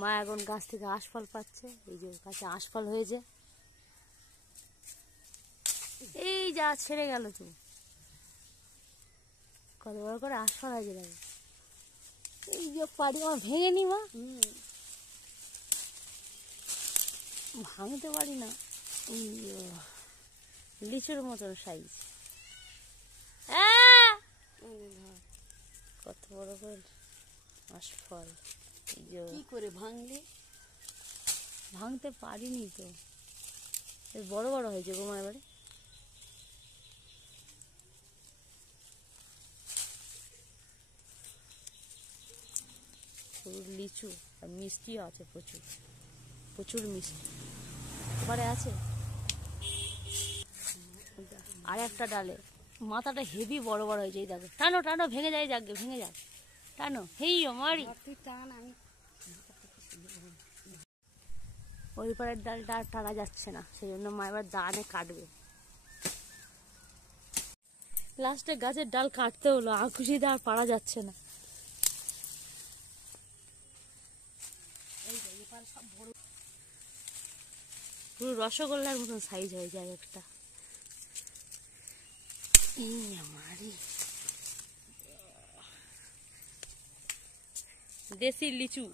মা এখন গাছ থেকে আঁশফল পাচ্ছে। এই যে গাছে আঁশফল হয়েছে, এই যা ছেড়ে গেল তো, কত বড় করে আঁশফল হয়েছে দেখো। এই যে পারি মা ভেঙে নি মা, ভাঙতে পারি না। লিচুর মতন সাইজ, কত বড় করে আঁশফল। কি করে ভাঙলে? ভাঙতে পারিনি তো, বড় বড় হয়েছে গো মা এবারে। লিচু আর মিষ্টিও আছে, প্রচুর প্রচুর মিষ্টি এবারে আছে। আর একটা ডালে মাথাটা হেভি বড় বড় হয়েছে, এই দেখো। টানো টানো, ভেঙে যায়, যাকে ভেঙে যাক, টানো। হেই মারি, ওই পারের ডালটা আর টানা যাচ্ছে না, সেই জন্য মা এবার দাঁড়ে কাটবে। লাস্টে গাছের ডাল কাটতে হলো, আঁকুশিতে আর পারা যাচ্ছে না। পুরো রসগোল্লার মতন সাইজ হয়ে যায় একটা। দেশি লিচু।